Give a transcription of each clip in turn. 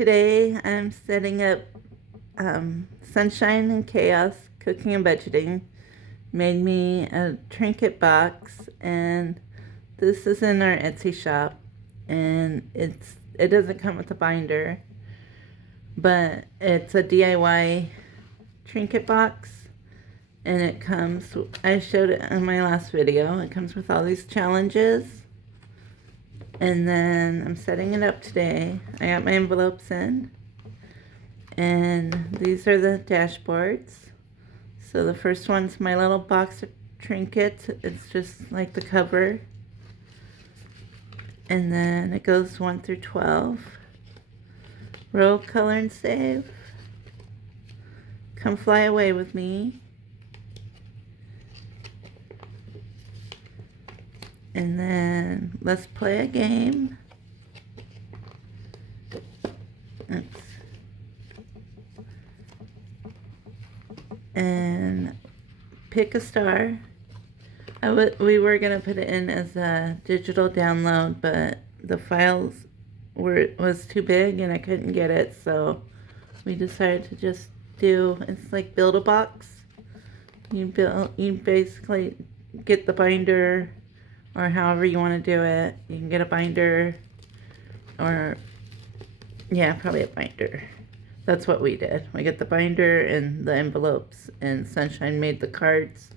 Today I'm setting up Sunshine and Chaos Cooking and Budgeting. Made me a trinket box, and this is in our Etsy shop, and it doesn't come with a binder, but it's a DIY trinket box, and it comes, I showed it in my last video, it comes with all these challenges. And then I'm setting it up today. I got my envelopes in, and these are the dashboards. So the first one's my little box of trinkets. It's just like the cover. And then it goes 1 through 12. Roll, color, and save. Come fly away with me. And then let's play a game. And pick a star. We were gonna put it in as a digital download, but the files was too big and I couldn't get it, so we decided to just it's like build a box. You basically get the binder, or however you want to do it. You can get a binder, or yeah, probably a binder. That's what we did. We get the binder and the envelopes, and Sunshine made the cards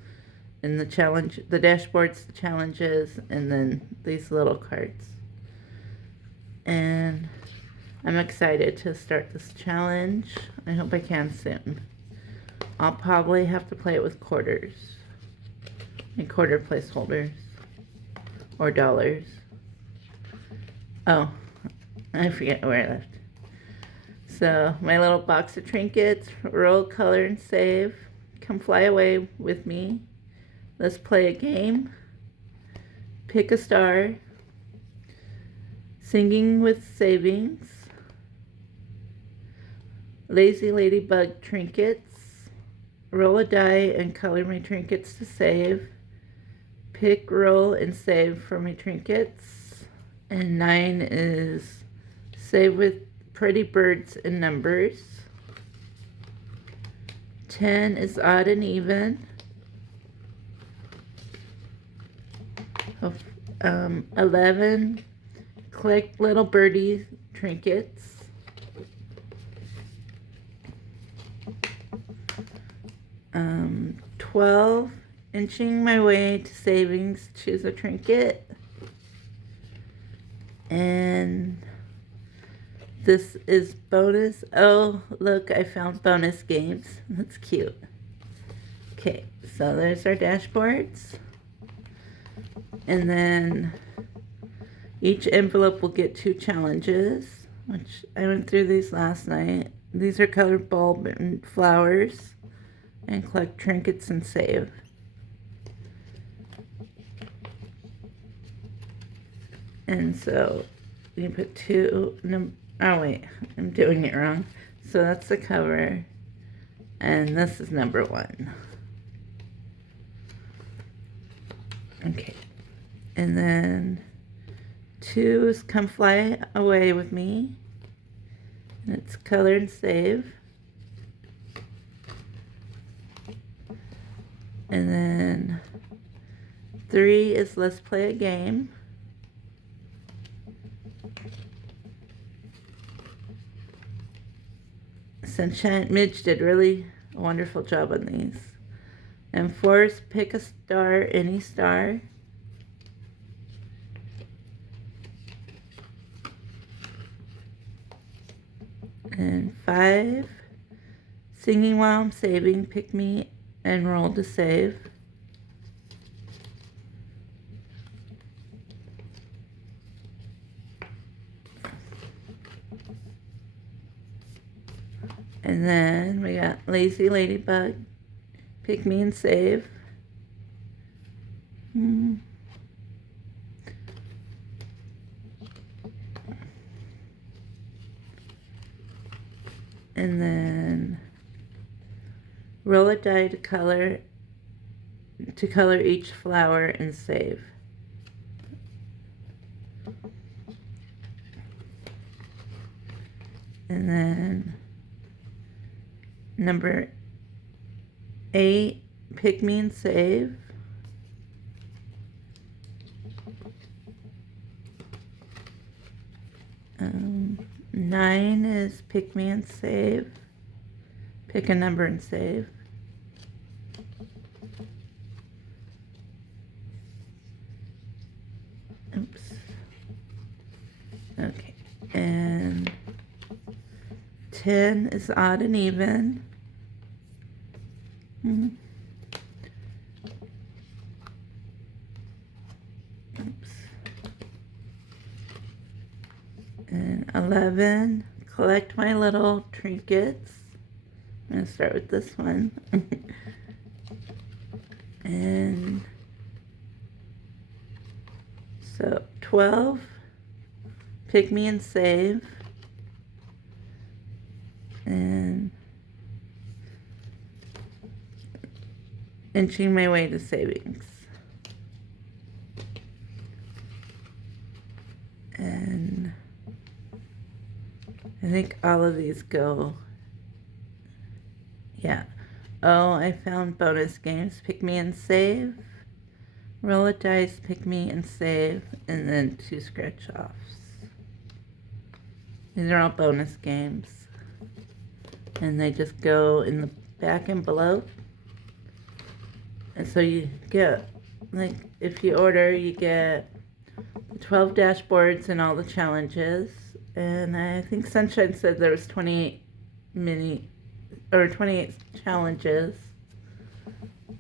and the dashboards, the challenges, and then these little cards. And I'm excited to start this challenge. I hope I can soon. I'll probably have to play it with quarters and quarter placeholders. Or dollars. Oh, I forget where I left. So, my little box of trinkets. Roll, color, and save. Come fly away with me. Let's play a game. Pick a star. Singing with savings. Lazy Ladybug Trinkets. Roll a die and color my trinkets to save. Pick, roll, and save for my trinkets. And 9 is save with pretty birds and numbers. 10 is odd and even. 11, collect little birdie trinkets. 12, inching my way to savings, choose a trinket. And this is bonus. Oh, look, I found bonus games. That's cute. Okay, so there's our dashboards. And then each envelope will get 2 challenges, which I went through these last night. These are colored bulb and flowers, and collect trinkets and save. And so you put 2, oh wait, I'm doing it wrong. So that's the cover, and this is number 1. Okay, and then 2 is come fly away with me, and it's color and save. And then 3 is let's play a game. Sunshine, Midge did really a wonderful job on these. And 4 is pick a star, any star. And 5, singing while I'm saving, pick me and roll to save. And then we got Lazy Ladybug, pick me and save. And then roll a die to color each flower and save. And then number 8, Pick Me and Save. Um, 9 is Pick Me and Save. Pick a number and save. Oops. Okay. And 10 is odd and even. Oops. And 11, collect my little trinkets. I'm going to start with this one. And so 12, pick me and save. And inching my way to savings. And I think all of these go, yeah. Oh, I found bonus games. Pick me and save. Roll a dice, pick me and save, and then 2 scratch offs. These are all bonus games. And they just go in the back envelope. And so you get, like, if you order, you get 12 dashboards and all the challenges. And I think Sunshine said there was 28 challenges.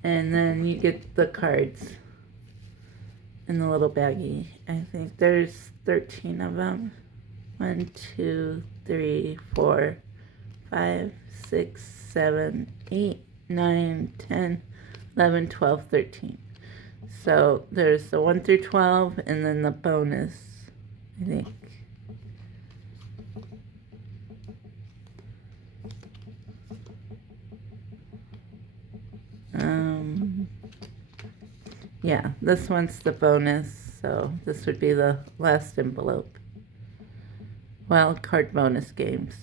And then you get the cards in the little baggie. I think there's 13 of them. 1, 2, 3, 4, 5, 6, 7, 8, 9, 10, 11, 12, 13. So there's the 1 through 12 and then the bonus, I think. Yeah, this one's the bonus, so this would be the last envelope. Wild card bonus games.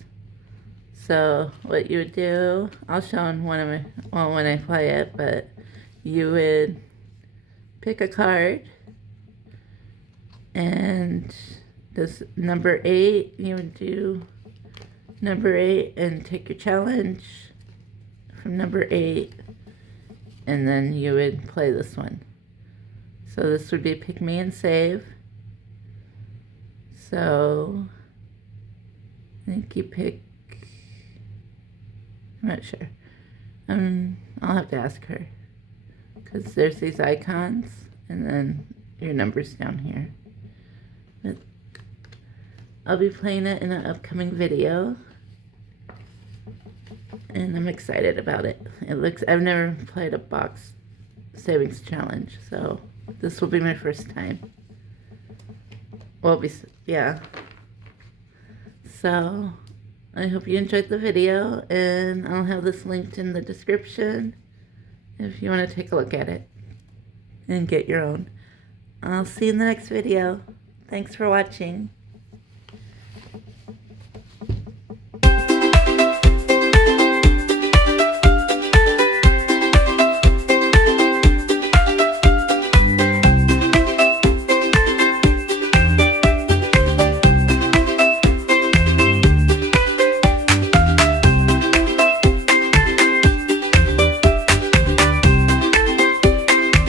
So what you would do, I'll show in one of my, well, when I play it, but you would pick a card, and this number 8, you would do number 8 and take your challenge from number 8, and then you would play this one. So this would be pick me and save. So I think you pick, I'm not sure. I'll have to ask her, because there's these icons and then your numbers down here. But I'll be playing it in an upcoming video, and I'm excited about it. I've never played a box savings challenge, so this will be my first time. Well, yeah. So I hope you enjoyed the video, and I'll have this linked in the description if you want to take a look at it and get your own. I'll see you in the next video. Thanks for watching.